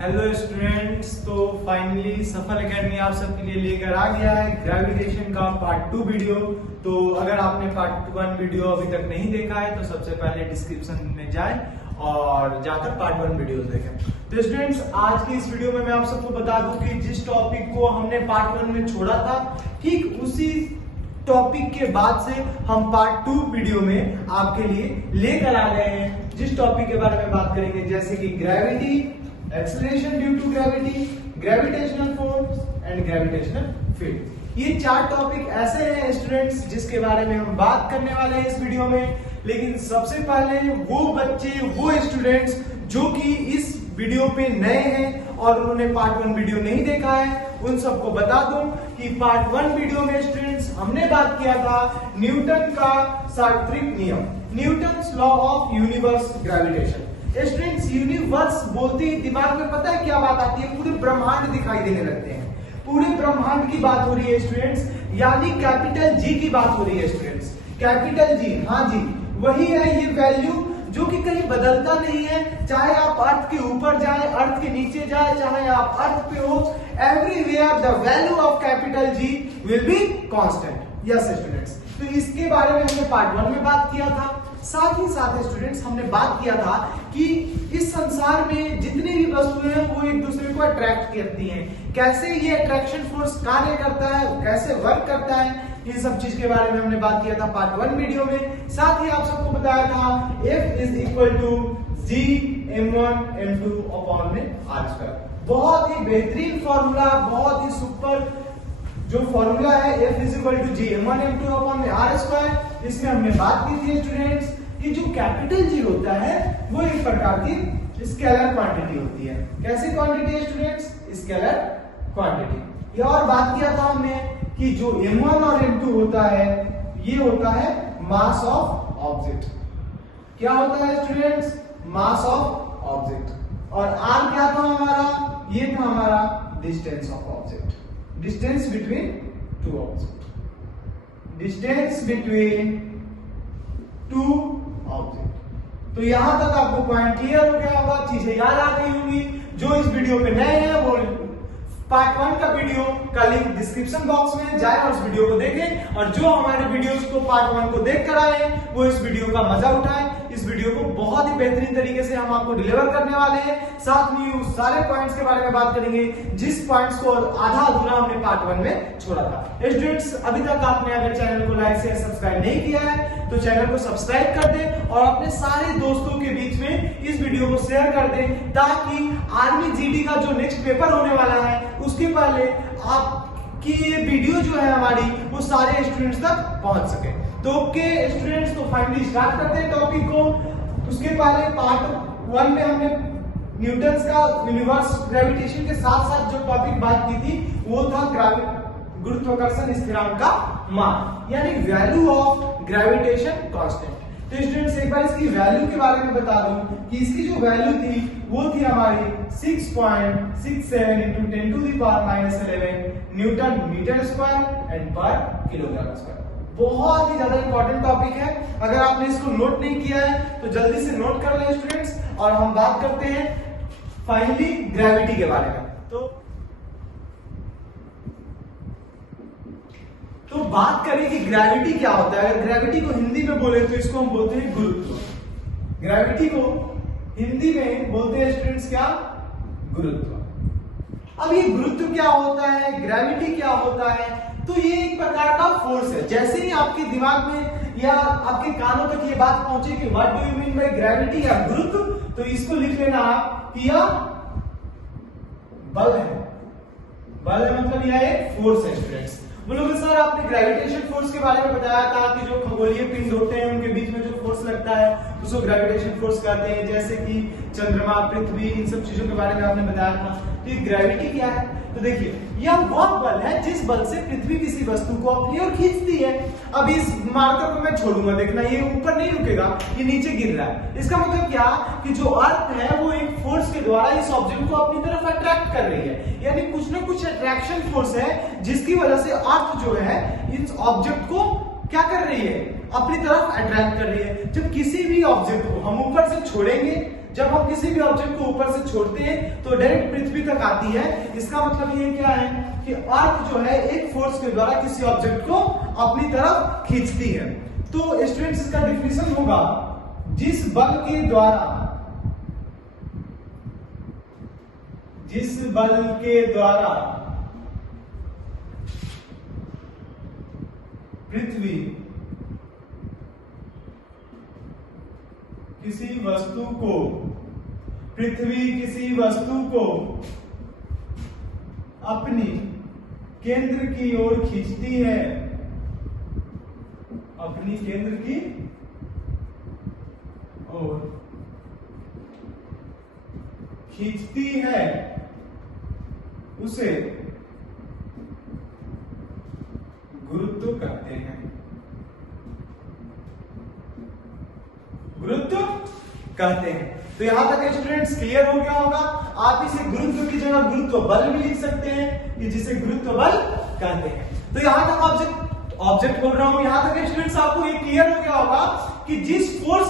Hello students, तो finally सफल academy आप सबके लिए लेकर आ गया है ग्रेविटेशन का पार्ट 2 वीडियो। तो अगर आपने पार्ट 1 वीडियो अभी तक नहीं देखा है तो सबसे पहले डिस्क्रिप्शन में जाएं और जाकर पार्ट 1 वीडियो देखें। तो स्टूडेंट्स, आज की इस वीडियो में मैं आप सबको बता दूं कि जिस टॉपिक को हमने पार्ट 1 में छोड़ा था, ठीक उसी टॉपिक के बाद से हम पार्ट 2 वीडियो में आपके लिए लेकर आ गए हैं। जिस टॉपिक के बारे में बात करेंगे जैसे कि gravity, acceleration due to gravity, gravitational force and gravitational field. ये 4 टॉपिक ऐसे हैं स्टूडेंट्स जिसके बारे में हम बात करने वाले हैं इस वीडियो में। लेकिन सबसे पहले वो बच्चे, वो स्टूडेंट्स जो कि इस वीडियो पे नए हैं और उन्होंने पार्ट 1 वीडियो नहीं देखा है, उन सबको बता दूं कि पार्ट 1 वीडियो में स्टूडेंट्स हमने बात किया था न्यूटन का सार्वत्रिक नियम, Newton's law of universe gravitation. Students, universe बोलते ही दिमाग में पता है क्या बात आती है? पूरे ब्रह्मांड दिखाई देने लगते हैं। पूरे ब्रह्मांड की बात हो रही है स्टूडेंट्स, यानी कैपिटल जी की बात हो रही है स्टूडेंट्स। कैपिटल जी, हाँ जी, वही है ये वैल्यू जो कि कहीं बदलता नहीं है। चाहे आप अर्थ के ऊपर जाए, अर्थ के नीचे जाए, चाहे आप अर्थ पे हो, everywhere the value of capital G will be constant. Yes students, तो इसके बारे में हमने पार्ट 1 में बात किया था। साथ ही साथ स्टूडेंट्स हमने बात किया था कि इस संसार में जितनी भी वस्तुएं हैं वो एक दूसरे को अट्रैक्ट करती हैं। कैसे ये अट्रैक्शन फोर्स कार्य करता है, कैसे वर्क करता है, इन सब चीज के बारे में हमने बात किया था पार्ट 1 वीडियो में। साथ ही आप सबको बताया था F is equal to G m1 m2 upon में r²। बहुत ही बेहतरीन फॉर्मूला, बहुत ही सुपर जो फॉर्मूला है F is equal to G m1 m2 upon में r²। इसमें हमने बात की थी स्टूडेंट्स कि जो कैपिटल G होता है वो एक प्रकार की स्केलर क्वांटिटी होती है। कैसी क्वांटिटी है स्टूडेंट्स? Scalar quantity. और बात किया था हमने कि जो m1 और m2 होता है ये होता है मास ऑफ ऑब्जेक्ट। क्या होता है स्टूडेंट्स? Mass of object. और r क्या था हमारा? ये था हमारा distance of object, distance between two object, distance between two object. तो यहां तक आपको पॉइंट क्लियर हो गया होगा, चीजें याद आ गई होंगी। जो इस वीडियो पे नए हैं वो पार्ट 1 का वीडियो का लिंक डिस्क्रिप्शन बॉक्स में जाए और उस वीडियो को देखें, और जो हमारे वीडियोस को पार्ट 1 को देख कर आए वो इस वीडियो का मजा उठाएं। इस वीडियो को बहुत ही बेहतरीन तरीके से हम आपको डिलीवर करने वाले हैं। साथ में उस सारे पॉइंट्स के बारे में बात करेंगे जिस पॉइंट्स को आधा अधूरा हमने पार्ट 1 में छोड़ा था। स्टूडेंट्स, अभी तक आपने अगर चैनल को लाइक शेयर सब्सक्राइब नहीं किया है तो चैनल को सब्सक्राइब कर दें और अपने सारे दोस्तों के बीच में इस वीडियो को शेयर कर दें, ताकि आर्मी जीडी का जो नेक्स्ट पेपर होने वाला है उसके पहले आपकी ये वीडियो जो है हमारी वो सारे स्टूडेंट्स तक पहुंच सके। तो ओके स्टूडेंट्स, तो फाइनली स्टार्ट करते हैं टॉपिक को। उसके पहले पार्ट 1 में हमने न्यूटन्स का यूनिवर्स ग्रेविटेशन के साथ साथ जो टॉपिक बात की थी वो था गुरुत्वाकर्षण स्थिरांक का मान, यानी वैल्यू ऑफ ग्रेविटेशन कांस्टेंट। तो स्टूडेंट्स, एक बार इसकी वैल्यू के बारे में बता दूं कि इसकी जो वैल्यू थी वो थी हमारी 6.67 × 10⁻⁻11 न्यूटन मीटर स्क्वायर एंड पर किलोग्राम स्क्वायर। बहुत ही ज्यादा इंपॉर्टेंट टॉपिक है। अगर आपने इसको नोट नहीं किया है तो जल्दी से नोट कर लें स्टूडेंट्स। और हम बात करते हैं फाइनली ग्रेविटी के बारे में। तो बात करें कि ग्रेविटी क्या होता है। अगर ग्रेविटी को हिंदी में बोले तो इसको हम बोलते हैं गुरुत्व। ग्रेविटी को हिंदी में बोलते हैं स्टूडेंट्स क्या? गुरुत्व। अब ये गुरुत्व क्या होता है, ग्रेविटी क्या होता है? तो ये एक प्रकार का फोर्स है। जैसे ही आपके दिमाग में या आपके कानों तक ये बात पहुंचे कि what do you mean by gravity या गुरुत्व, तो इसको लिख लेना आप कि यह बल है। बल है मतलब यह एक फोर्स है स्टूडेंट्स। बोलोगे सर आपने ग्रेविटेशन फोर्स के बारे में बताया था कि जो खगोलीय पिंड होते हैं उनके बीच में जो फोर्स लगता है उसको ग्रेविटेशन फोर्स कहते हैं, जैसे कि चंद्रमा, पृथ्वी, इन सब चीजों के बारे में आपने बताया था। तो ये ग्रेविटी क्या है? तो देखिए, यह वह बल है जिस बल से पृथ्वी किसी वस्तु को अपनी ओर खींचती है। अब इस मार्कर को मैं छोड़ूंगा, देखना ये ऊपर नहीं रुकेगा, ये नीचे गिर रहा है। इसका मतलब क्या कि जो अर्थ है वो एक फोर्स के द्वारा इस ऑब्जेक्ट को अपनी तरफ अट्रैक्ट कर रही है, यानी कुछ ना कुछ अट्रैक्शन फोर्स है जिसकी वजह से अर्थ जो है इस ऑब्जेक्ट को क्या कर रही है? अपनी तरफ अट्रैक्ट कर रही है। जब किसी भी ऑब्जेक्ट को हम ऊपर से छोड़ेंगे, जब हम किसी भी ऑब्जेक्ट को ऊपर से छोड़ते हैं तो डायरेक्ट पृथ्वी तक आती है। इसका मतलब ये क्या है कि अर्थ जो है एक फोर्स के द्वारा किसी ऑब्जेक्ट को अपनी तरफ खींचती है। तो स्टूडेंट्स इसका डेफिनेशन होगा, जिस बल के द्वारा पृथ्वी किसी वस्तु को अपनी केंद्र की ओर खींचती है, उसे गुरुत्व कहते हैं। तो यहां तक स्टूडेंट्स क्लियर हो गया होगा। आप इसे गुरुत्व की जगह गुरुत्व बल भी लिख सकते हैं, कि जिसे गुरुत्व बल कहते हैं। तो यहां तक ऑब्जेक्ट बोल रहा हूं, यहां तक स्टूडेंट्स आपको ये क्लियर हो गया होगा कि जिस बल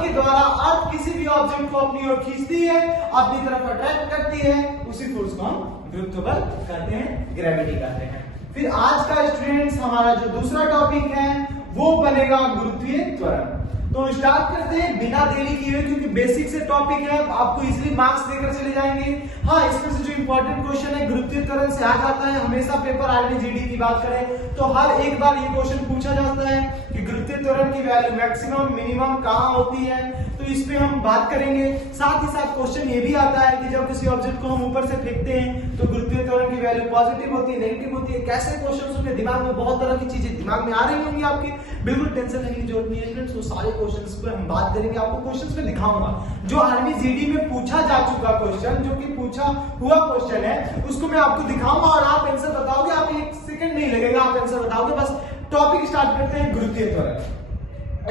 के द्वारा अर्थ किसी भी ऑब्जेक्ट को अपनी ओर खींचती है, अपनी तरफ अट्रैक्ट करती है, उसी फोर्स को हम गुरुत्व बल कहते हैं, ग्रेविटी कहते हैं। फिर आज का स्टूडेंट्स हमारा जो दूसरा टॉपिक है वो बनेगा गुरुत्वीय त्वरण। तो स्टार्ट करते हैं बिना देरी किए, क्योंकि बेसिक से टॉपिक है, आपको इजीली मार्क्स देकर चले जाएंगे। हाँ, इसमें से जो इंपॉर्टेंट क्वेश्चन है गुरुत्वीय त्वरण से आ जाता है। हमेशा पेपर आर्मी जीडी की बात करें तो हर एक बार ये क्वेश्चन पूछा जाता है कि गुरुत्वीय त्वरण की वैल्यू मैक्सिमम मिनिमम कहाँ होती है, तो इस पे हम बात करेंगे। साथ ही साथ क्वेश्चन ये भी आता है कि जब किसी ऑब्जेक्ट को हम ऊपर से फेंकते हैं तो गुरुत्वीय त्वरण की वैल्यू पॉजिटिव होती है, नेगेटिव होती है, कैसे क्वेश्चन उनके दिमाग में बहुत तरह की चीजें दिमाग में आ रही होंगी आपके, बिल्कुल टेंशन लेने की जरूरत नहीं है स्टूडेंट्स। वो सारे क्वेश्चंस पे हम बात करेंगे, आपको क्वेश्चंस में दिखाऊंगा जो आर्मी जीडी में पूछा जा चुका क्वेश्चन, जो कि पूछा हुआ क्वेश्चन है, उसको मैं आपको दिखाऊंगा और आप आंसर बताओगे। आप एक सेकंड नहीं लगेगा, आप आंसर बताओगे। बस टॉपिक स्टार्ट करते हैं गुरुत्वीय त्वरण।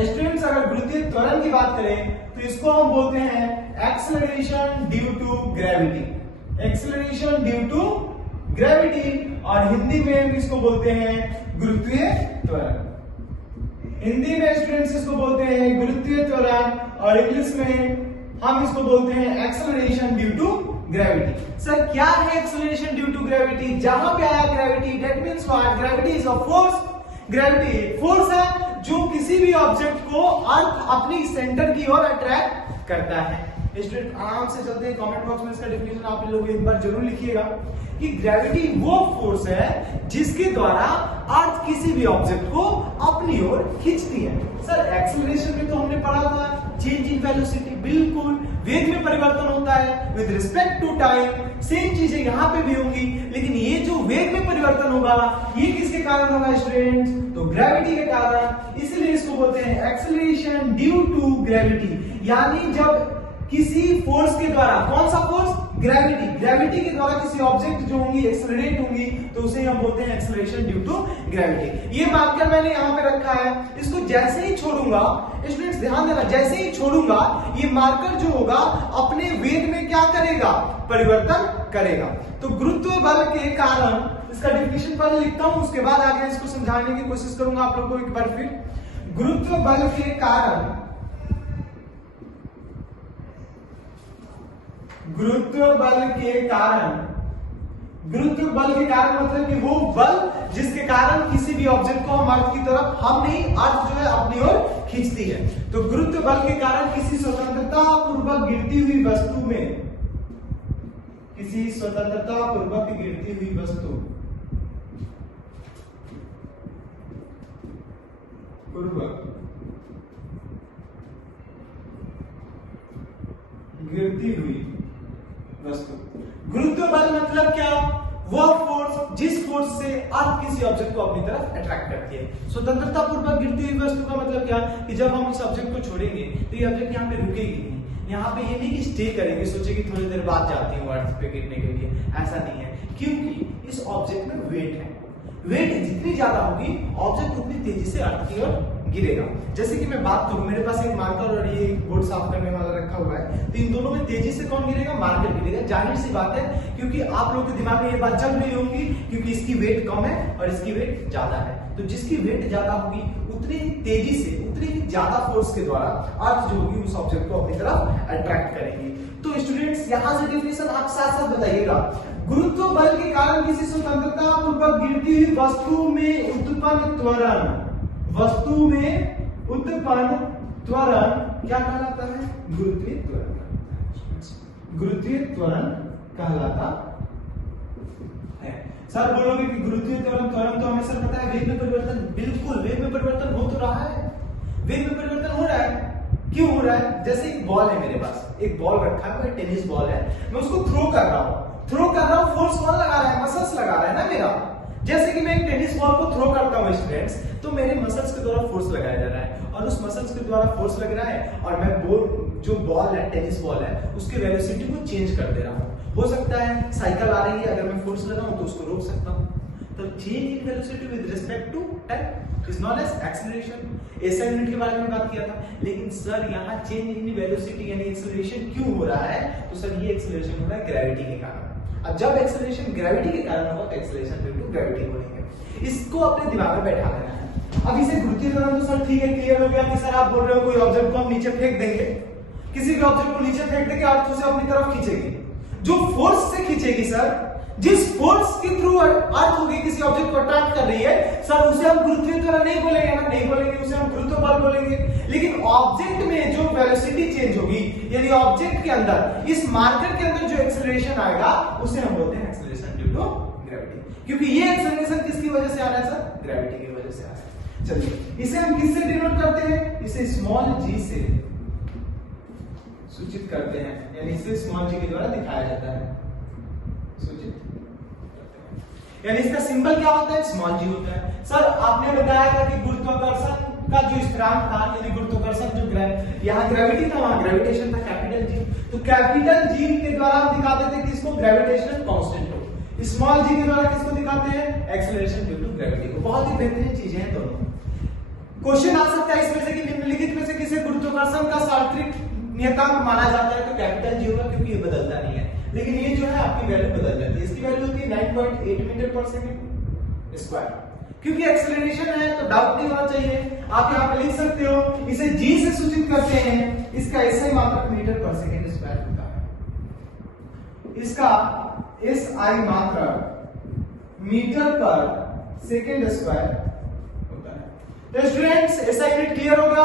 स्टूडेंट्स अगर गुरुत्वीय त्वरण की बात करें तो इसको हम बोलते हैं acceleration due to gravity, acceleration due to gravity, और हिंदी में हम इसको बोलते हैं गुरुत्वीय त्वरण। हिंदी में स्टूडेंट्स इसको बोलते हैं गुरुत्वीय त्वरण और इंग्लिश में हम इसको बोलते हैं acceleration due to gravity. Sir क्या है एक्सेलरेशन ड्यू टू ग्रेविटी? जहां पे आया gravity, that means what? Gravity is a force. Gravity एक फोर्स है जो किसी भी ऑब्जेक्ट को अर्थ अपनी सेंटर की ओर अट्रैक्ट करता है। स्टूडेंट आराम से चलते हैं, कमेंट बॉक्स में इसका डेफिनेशन आप लोग एक बार जरूर लिखिएगा कि ग्रेविटी वो फोर्स है जिसके द्वारा अर्थ किसी भी ऑब्जेक्ट को अपनी ओर खींचती है। सर एक्सेलरेशन में तो हमने पढ़ा था चेंज इन वेलोसिटी, बिल्कुल वेग में परिवर्तन होता है with respect to time. Same चीजें यहाँ पे भी होंगी, लेकिन ये जो वेग में परिवर्तन होगा ये किसके कारण होगा स्टूडेंट्स? तो ग्रेविटी के कारण। इसलिए इसको बोलते हैं एक्सेलरेशन ड्यू टू ग्रेविटी, यानी जब किसी फोर्स के द्वारा, कौन सा फोर्स? ग्रेविटी, ग्रेविटी के द्वारा किसी ऑब्जेक्ट जो होंगी एक्सेलरेट होंगी तो उसे हम बोलते हैं एक्सेलरेशन ड्यू टू ग्रेविटी। ये मार्कर मैंने यहाँ पे रखा है, इसको जैसे ही छोड़ूंगा स्टूडेंट्स ध्यान देना, जैसे ही छोड़ूंगा ये मार्कर जो होगा अपने वेग में क्या करेगा? परिवर्तन करेगा। तो गुरुत्व बल के कारण, इसका डेफिनेशन पहले लिखता हूं उसके बाद आगे इसको समझाने की कोशिश करूंगा आप लोगों को एक बार फिर। गुरुत्व बल के कारण, गुरुत्व बल के कारण मतलब कि वो बल जिसके कारण किसी भी ऑब्जेक्ट को हम अर्थ की तरफ, हम नहीं अर्थ जो है अपनी ओर खींचती है। तो गुरुत्व बल के कारण किसी स्वतंत्रता पूर्वक गिरती हुई वस्तु में, किसी स्वतंत्रता पूर्वक गिरती हुई वस्तु गुरुत्व बल मतलब क्या? वो फोर्स जिस फोर्स से अर्थ किसी ऑब्जेक्ट को अपनी तरफ अट्रैक्ट करती है। स्वतंत्रता पूर्वक गिरती हुई वस्तु का मतलब क्या? कि जब हम इस ऑब्जेक्ट को छोड़ेंगे तो ये ऑब्जेक्ट यहाँ पे रुकेगी नहीं, यहाँ पे ये नहीं कि स्टे करेंगे, सोचेगी थोड़ी देर बाद जाती हूँ अर्थ पे गिरने के लिए, ऐसा नहीं है, क्योंकि इस ऑब्जेक्ट में वेट है। वेट जितनी ज्यादा होगी ऑब्जेक्ट उतनी तेजी से अर्थ की ओर गिरेगा। जैसे कि मैं बात करूं, मेरे पास एक मार्कर और ये बोर्ड साफ करने वाला रखा हुआ है, तो इन दोनों में तेजी से कौन गिरेगा? मार्कर गिरेगा। जाहिर सी बात है, क्योंकि आप लोगों के दिमाग में ये बात चल रही होगी, क्योंकि इसकी वेट कम है और इसकी वेट ज्यादा है, तो जिसकी वेट ज्यादा होगी उतनी ही तेजी से, उतनी ही ज्यादा फोर्स के द्वारा अर्थ जो होगी उस ऑब्जेक्ट को अपनी तरफ अट्रैक्ट करेगी। तो स्टूडेंट्स यहां से डेफिनेशन आप साथ साथ बताइएगा। गुरुत्व बल के कारण किसी स्वतंत्रता पूर्वक गिरती हुई वस्तु में उत्पन्न त्वरण, वस्तु में उत्पन्न त्वरण क्या कहलाता है? गुरुत्वीय त्वरण। गुरुत्वीय त्वरण कहलाता है। सर बोलोगे कि गुरुत्वीय त्वरण, त्वरण तो हमें सर पता है वेग में परिवर्तन। बिल्कुल, वेग में परिवर्तन हो तो रहा है, वेग में परिवर्तन हो रहा है। क्यों हो रहा है? जैसे एक बॉल है मेरे पास, एक बॉल रखा है, टेनिस बॉल है, मैं उसको थ्रो कर रहा हूं, फोर्स कौन लगा रहा है? मसल्स लगा रहा है ना मेरा। जैसे कि मैं एक टेनिस बॉल को थ्रो करता हूं स्टूडेंट्स, तो मेरे मसल्स के द्वारा फोर्स लगाया जा रहा है, और उस मसल्स के द्वारा फोर्स लग रहा है, और मैं जो बॉल है, टेनिस बॉल है, उसकी वेलोसिटी को चेंज कर दे रहा हूं। हो सकता है साइकिल आ रही है, अगर मैं फोर्स लगाऊं तो उसको रोक सकता हूं। तो change in velocity with respect to time is known as acceleration. SI unit के बारे में बात किया था, लेकिन सर यहाँ चेंज इन वेलोसिटी यानी एक्सेलरेशन क्यों हो रहा है? तो सर ये एक्सेलरेशन हो रहा है ग्रेविटी के कारण। अब जब एक्सेलरेशन ग्रेविटी के कारण होगा तो एक्सेलरेशन ड्यू टू ग्रेविटी होगी। इसको अपने दिमाग में बैठा लेना है। अब इसे गुरुत्वीय त्वरण तो सर ठीक है, क्लियर हो गया कि सर आप बोल रहे हो कोई ऑब्जेक्ट को हम नीचे फेंक देंगे, किसी भी ऑब्जेक्ट को नीचे फेंक देंगे, अर्थ उसे अपनी तरफ खींचेगी। जो फोर्स से खींचेगी सर, जिस फोर्स के थ्रू अर्थ होगी किसी ऑब्जेक्ट को अट्रैक्ट कर रही है, सर उसे हम गुरुत्वीय त्वरण नहीं बोलेंगे ना, नहीं बोलेंगे, उसे हम गुरुत्व बल बोलेंगे। लेकिन ऑब्जेक्ट में जो वेलोसिटी चेंज होगी, यानी ऑब्जेक्ट के अंदर, इस मार्कर के अंदर जो एक्सेलरेशन आएगा, उसे हम बोलते हैं एक्सेलरेशन ड्यू टू ग्रेविटी। क्योंकि ये एक्सेलरेशन किसकी वजह से आ रहा है सर? ग्रेविटी की वजह से आ रहा है। चलिए, इसे हम किससे डिनोट करते हैं? इसे स्मॉल जी से सूचित करते हैं, यानी इसे स्मॉल जी के द्वारा दिखाया जाता है, सूचित करते हैं। यानी इसका सिंबल क्या होता है? स्मॉल जी होता है। सर आपने बताया था कि गुरुत्वाकर्षण का जो स्थिरांक था, यानी गुरुत्वाकर्षण जो यहाँ ग्रेविटी था, वहां ग्रेविटेशन था कैपिटल जी। तो कैपिटल जी के द्वारा हम दिखाते थे किसको? ग्रेविटेशनल कांस्टेंट को। स्मॉल जी के द्वारा किसको दिखाते हैं? एक्सेलरेशन ड्यू टू ग्रेविटी को। बहुत ही बेहतरीन चीजें हैं दोनों। क्वेश्चन आ सकता है इसमें से कि निम्नलिखित में से किसे गुरुत्वाकर्षण का सार्वत्रिक नियतांक माना जाता है? तो कैपिटल जी होगा, क्योंकि ये बदलता नहीं है। लेकिन ये जो है आपकी वैल्यू बदल जाती है। इसकी वैल्यू होती है 9.8 मीटर पर सेकंड स्क्वायर। क्योंकि एक्सेलरेशन है तो डाउट नहीं होना चाहिए। आप यहाँ पे लिख सकते हो, इसे जी से सूचित करते हैं, इसका एसआई मात्रक मीटर पर सेकंड स्क्वायर होता है। इसका एसआई मात्रक मीटर पर सेकंड स्क्वायर होता है। तो स्टूडेंट्स ऐसा यूनिट क्लियर होगा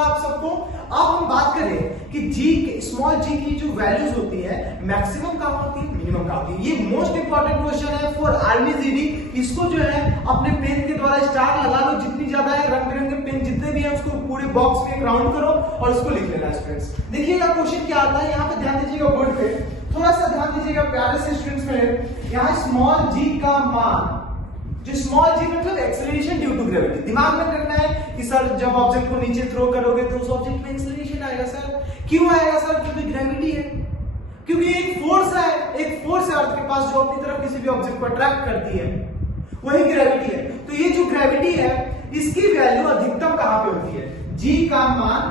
आप सबको। अब हम बात करें कि जी स्मॉल जी की जो वैल्यूज होती है, मैक्सिमम कहां होती है, मिनिमम कहां होती है। ये मोस्ट इंपॉर्टेंट क्वेश्चन है फॉर आर्मी जीडी। इसको जो है अपने पेन के द्वारा स्टार लगा लो, जितनी ज्यादा है, रंग बिरंगे पेन जितने भी है उसको पूरे बॉक्स में राउंड करो और उसको लिख लेना स्टूडेंट्स। देखिएगा क्वेश्चन क्या आता है, यहाँ पे ध्यान दीजिएगा बोर्ड पे, थोड़ा सा ध्यान दीजिएगा प्यारे से स्टूडेंट्स में। यहाँ स्मॉल जी का मान, जो स्मॉल जी मतलब एक्सेलरेशन ड्यू टू ग्रेविटी, दिमाग में रखना है कि सर जब ऑब्जेक्ट को नीचे थ्रो करोगे तो उस ऑब्जेक्ट में एक्सेलरेशन आएगा। सर क्यों आएगा सर? क्योंकि ग्रेविटी है, क्योंकि एक फोर्स है, एक फोर्स है अर्थ के पास जो अपनी तरफ किसी भी ऑब्जेक्ट को अट्रैक्ट करती है, वही ग्रेविटी है। तो ये जो ग्रेविटी है इसकी वैल्यू अधिकतम कहां पे होती है? जी का मान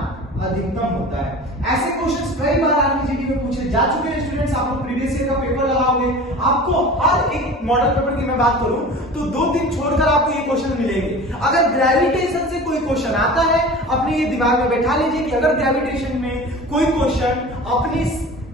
अधिकतम होता है। ऐसे क्वेश्चंस कई बार आर्मी जीडी में पूछे जा चुके हैं स्टूडेंट्स। आप लोग प्रीवियस ईयर का पेपर लगाओगे, आपको हर एक मॉडल पेपर की मैं बात करूं तो 2 दिन छोड़कर आपको ये क्वेश्चन मिलेंगे। अगर ग्रेविटेशन से कोई क्वेश्चन आता है, अपने ये दिमाग में बैठा लीजिए कि अगर ग्रेविटेशन में कोई क्वेश्चन अपनी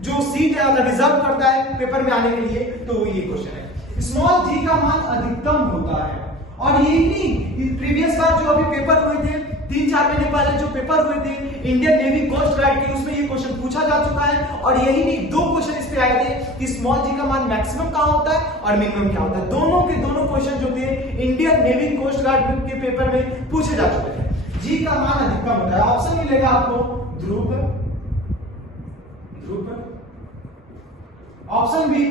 जो सीट है अगर रिजर्व करता है पेपर में आने के लिए, तो वो ये क्वेश्चन है। स्मॉल जी का मान अधिकतम होता है। और यही नहीं, प्रीवियस बार जो अभी पेपर हुए थे 3-4 महीने पहले जो पेपर हुए थे इंडियन नेवी कोस्ट गार्ड के, उसमें ये क्वेश्चन पूछा जा चुका है। और यही नहीं, 2 क्वेश्चन इस पे आए थे कि स्मॉल जी का मान मैक्सिमम कहां होता है और मिनिमम क्या होता है। दोनों के दोनों क्वेश्चन जो थे इंडियन नेवी कोस्ट गार्ड के पेपर में पूछे जा चुके थे। जी का मान अधिकतम होता है। ऑप्शन मिलेगा आपको ध्रुव पर, ऑप्शन बी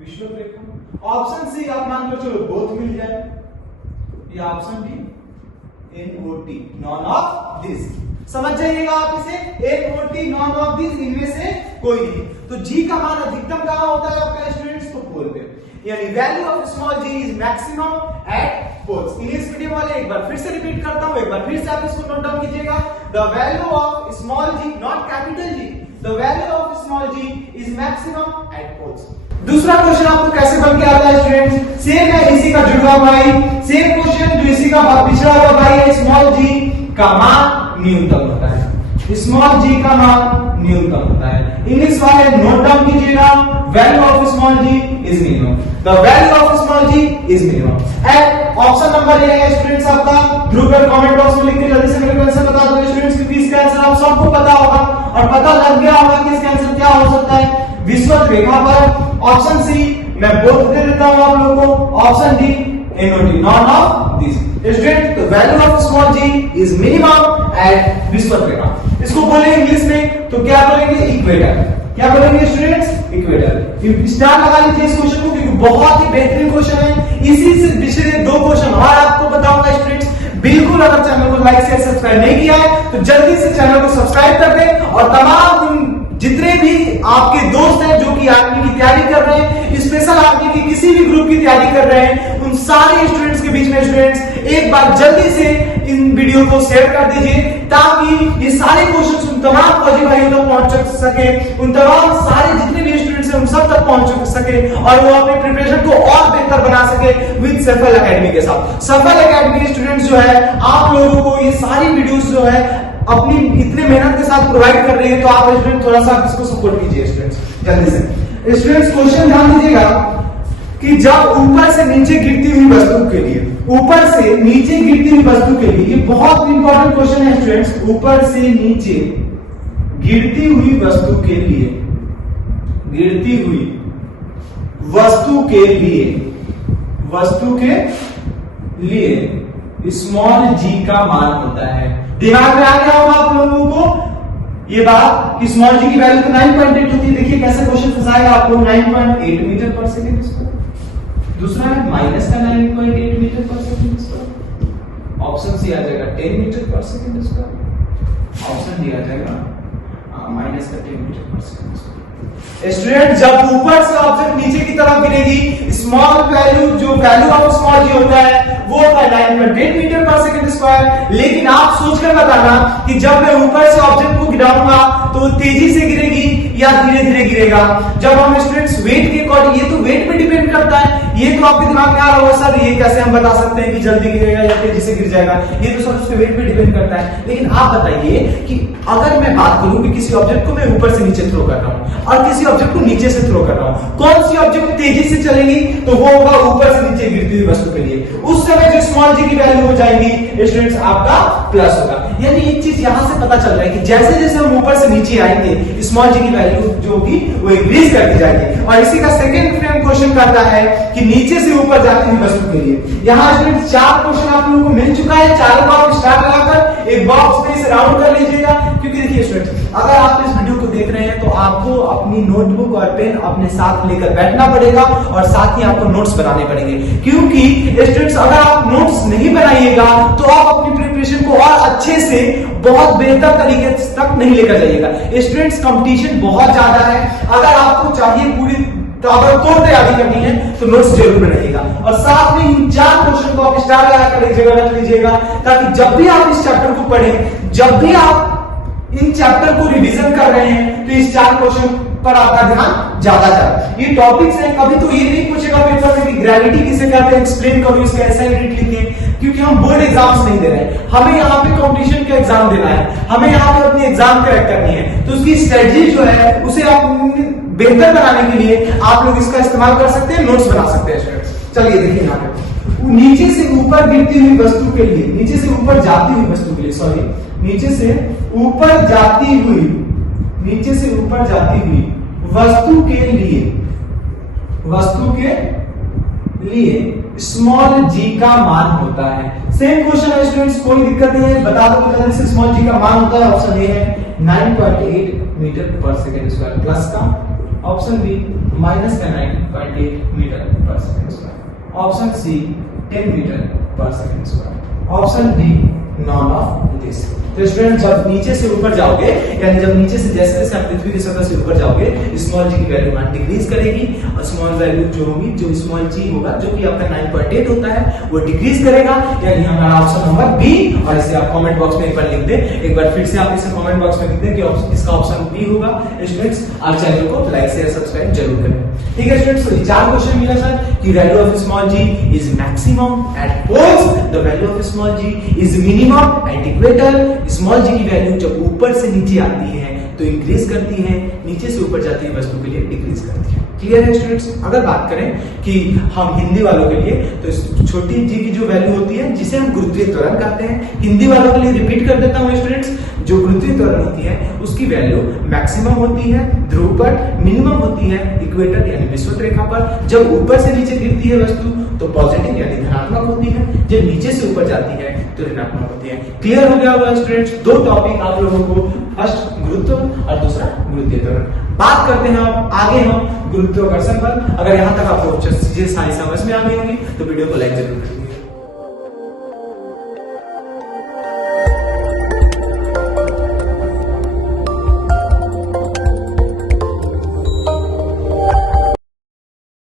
विश्वरेखा, ऑप्शन सी आप मान लो चलो बोथ मिल जाए, या option D N O T, none of this. समझ जाइएगा आप इसे, एनओटी नॉन ऑफ दिस, इनमें से कोई नहीं। तो जी का मान अधिकतम कहां होता है आपका स्टूडेंट्स? तो पोल पे। यानी value of small ji is maximum at poles. English medium वाले एक बार फिर से रिपीट करता हूं, एक बार फिर से आप इसको नोट डाउन कीजिएगा। The value of small G, not capital G, the value of small ji is maximum at poles. दूसरा क्वेश्चन आपको कैसे बन के आता है स्टूडेंट्स, सेम है इसी का जुड़वा भाई, सेम क्वेश्चन जो इसी का पिछड़ा हुआ भाई है, स्मॉल जी का मान न्यूनतम होता है, स्मॉल जी का मान न्यूनतम होता है। इंग्लिश वाले नोट डाउन कीजिएगा, value of small ji is minimum, the value of small ji is minimum. And option number ये है स्टूडेंट्स आपका, ग्रुप में कमेंट बॉक्स में लिख के जल्दी से मेरे को आंसर बता दो स्टूडेंट्स, क्योंकि इसका आंसर आप सबको पता होगा और पता लग गया होगा कि इसका आंसर क्या हो सकता है, विषुवत रेखा पर। ऑप्शन सी मैं बोल दे देता हूं आप लोगों को, option D N O T, none of this. Student the value of small ji is minimum at विषुवत रेखा। इसको बोलेंगे इंग्लिश में तो क्या बोलेंगे, इक्वेटर। क्या बोलेंगे स्टूडेंट्स, इक्वेटर। स्टार लगा लीजिए इस क्वेश्चन को, क्योंकि बहुत ही बेहतरीन क्वेश्चन है। इसी से पिछले दो क्वेश्चन और आपको बताऊंगा स्टूडेंट्स। बिल्कुल अगर चैनल को लाइक शेयर सब्सक्राइब नहीं किया है तो जल्दी से चैनल को सब्सक्राइब कर दें, और तमाम जितने भी आपके दोस्त हैं जो कि आर्मी की तैयारी कर रहे हैं, स्पेशल आर्मी की किसी भी ग्रुप की तैयारी कर रहे हैं, उन सारे स्टूडेंट्स के बीच में स्टूडेंट्स एक बार जल्दी से इन वीडियो को शेयर कर दीजिए, ताकि ये सारे क्वेश्चंस उन तमाम फौजी भाइयों तक पहुंच सके, उन तमाम सारे जितने भी स्टूडेंट्स हैं उन सब तक पहुंच सके, और वो अपने प्रिपरेशन को और बेहतर बना सके विद सफल एकेडमी के साथ। सफल एकेडमी स्टूडेंट्स जो है आप लोगों को ये सारी वीडियोस जो है अपनी इतने मेहनत के साथ प्रोवाइड कर रही है, तो आप स्टूडेंट थोड़ा सा इसको सपोर्ट कीजिए स्टूडेंट्स जल्दी से। स्टूडेंट्स क्वेश्चन ध्यान दीजिएगा कि जब ऊपर से नीचे गिरती हुई वस्तु के लिए, ऊपर से नीचे गिरती हुई वस्तु के लिए, ये बहुत इंपॉर्टेंट क्वेश्चन है स्टूडेंट्स, ऊपर से नीचे गिरती हुई वस्तु के लिए, गिरती हुई वस्तु के लिए, वस्तु के लिए स्मॉल जी का मान होता है। दिमाग में आ गया होगा आप लोगों को ये बात कि स्मॉल जी की वैल्यू तो 9.8 होती है। देखिए कैसे क्वेश्चन फंसाएगा आपको, 9.8 मीटर पर सेकेंड स्क्वायर, दूसरा है माइनस का 9.8 metre per second square, option सी आ जाएगा 10 metre per second square, option D आ जाएगा माइनस का 10 metre per second square. Student जब ऊपर से ऑब्जेक्ट नीचे की तरफ गिरेगी, स्मॉल वैल्यू जो वैल्यू ऑफ स्मॉल जी होता है वो होता है 9.8 मीटर पर सेकेंड स्क्वायर। लेकिन आप सोचकर बताना कि जब मैं ऊपर से ऑब्जेक्ट को गिराऊंगा तो तेजी से गिरेगी या धीरे धीरे गिरेगा। जब हम स्टूडेंट्स वेट के अकॉर्डिंग, ये तो वेट पे डिपेंड करता है, ये तो आपके दिमाग में आ रहा होगा सर ये कैसे हम बता सकते हैं कि जल्दी गिरेगा या तेजी से गिर जाएगा, ये तो सब उसके वेट पे डिपेंड करता है। लेकिन आप बताइए कि अगर मैं बात करूं कि किसी ऑब्जेक्ट को मैं ऊपर से नीचे थ्रो कर रहा हूं और किसी ऑब्जेक्ट को नीचे से थ्रो कर रहा हूं, कौन सी ऑब्जेक्ट तेजी से चलेगी, तो वो होगा ऊपर से नीचे गिरती हुई वस्तु के लिए। उस समय जो स्मॉल जी की वैल्यू हो जाएगी स्टूडेंट्स आपका प्लस होगा। यानी एक चीज यहां से पता चल रहा है कि जैसे जैसे हम ऊपर से नीचे आएंगे स्मॉल जी की वैल्यू जो होगी वो इंक्रीज करती जाएगी। और इसी का सेकंड फ्रेम क्वेश्चन करता है कि नीचे से ऊपर जाती हुई वस्तु के लिए। यहां स्टूडेंट 4 क्वेश्चन आप लोगों को मिल चुका है, चारों को आप स्टार लगाकर एक बॉक्स में इसे राउंड कर लीजिएगा। क्योंकि देखिए स्टूडेंट अगर आप इस वीडियो को देख रहे हैं तो आपको अपनी नोटबुक और पेन अपने साथ लेकर बैठना पड़ेगा और साथ ही आपको नोट्स बनाने पड़ेंगे। क्योंकि स्टूडेंट्स अगर आप नोट्स नहीं बनाइएगा तो आप अपनी प्रिपरेशन को और अच्छे से बहुत बेहतर तरीके तक नहीं लेकर जाइएगा। स्टूडेंट्स कंपटीशन बहुत ज्यादा है, अगर आपको चाहिए पूरी ताबड़तोड़ तैयारी करनी है तो नोट्स जरूर बनाइएगा। और साथ में इन 4 क्वेश्चन को आप स्टार लगाकर एक जगह रख लीजिएगा, ताकि जब भी आप इस चैप्टर को पढ़ें, जब भी आप इन चैप्टर को रिवीजन कर रहे हैं तो इस 4 क्वेश्चन पर आपका ध्यान ज्यादा जाए। ये टॉपिक्स हैं, कभी तो ये नहीं पूछेगा पेपर में कि ग्रेविटी किसे कहते हैं, एक्सप्लेन करो इसका ऐसा यूनिट लिखिए। क्योंकि हम बोर्ड एग्जाम्स नहीं दे रहे हैं, हमें यहाँ पे कंपटीशन का एग्जाम देना है, हमें यहाँ पे अपनी एग्जाम क्रैक करनी है। तो उसकी स्ट्रेटजी जो है उसे आप बेहतर बनाने के लिए आप लोग इसका इस्तेमाल कर सकते हैं, नोट्स बना सकते हैं। चलिए देखिए यहाँ पे नीचे से ऊपर गिरती हुई वस्तु के लिए, नीचे से ऊपर जाती हुई वस्तु के लिए, सॉरी नीचे से ऊपर जाती हुई, नीचे से ऊपर जाती हुई वस्तु के लिए, वस्तु के लिए स्मॉल जी का मान होता है। सेम क्वेश्चन है स्टूडेंट्स, कोई दिक्कत नहीं है, बता दो जल्दी से स्मॉल जी का मान होता है। ऑप्शन ए है 9.8 metre per second square plus का, ऑप्शन बी माइनस का 9.8 metre per second square, option C 10 metre per second square, option D none of this. तो स्टूडेंट जब नीचे से ऊपर जाओगे, यानी जब नीचे से जैसे जैसे आप पृथ्वी की सतह से ऊपर जाओगे, स्मॉल जी की वैल्यू डिक्रीज करेगी और स्मॉल वैल्यू जो होगी, जो स्मॉल जी होगा जो कि आपका 9.8 होता है, वो डिक्रीज करेगा। यानी हमारा ऑप्शन नंबर बी, और इसे आप कमेंट बॉक्स में एक बार लिख दे, एक बार फिर से आप इसे कमेंट बॉक्स में लिख दे कि इसका ऑप्शन बी होगा। स्टूडेंट्स आप चैनल को लाइक शेयर सब्सक्राइब जरूर करें। ठीक है स्टूडेंट्स, तो 4 क्वेश्चन मिला सर कि value of small ji is maximum at poles, the value of small ji is minimum at equator. Small g की वैल्यू जब ऊपर से नीचे आती है तो इंक्रीज करती है, नीचे से ऊपर जाती है वस्तु के लिए डिक्रीज करती है। क्लियर है स्टूडेंट्स? अगर बात करें कि हम हिंदी वालों के लिए, तो छोटी जी की जो वैल्यू होती है जिसे हम गुरुत्वीय त्वरण कहते हैं, हिंदी वालों के लिए रिपीट कर देता हूं स्टूडेंट्स, जो गुरुत्वीय त्वरण होती है उसकी वैल्यू मैक्सिमम होती है ध्रुव पर, मिनिमम होती है इक्वेटर यानी विषुवत रेखा पर। जब ऊपर से नीचे गिरती है वस्तु तो पॉजिटिव यानी धनात्मक होती है, जब नीचे से ऊपर जाती है तो ऋणात्मक होती है। क्लियर हो गया होगा स्टूडेंट्स? 2 टॉपिक आप लोगों को, फर्स्ट गुरुत्व और दूसरा गुरुत्वीय त्वरण। बात करते हैं अब आगे हम गुरुत्वाकर्षण पर। अगर यहां तक आपको चीजें सारी समझ में आ गई होंगी तो वीडियो को लाइक जरूर करें।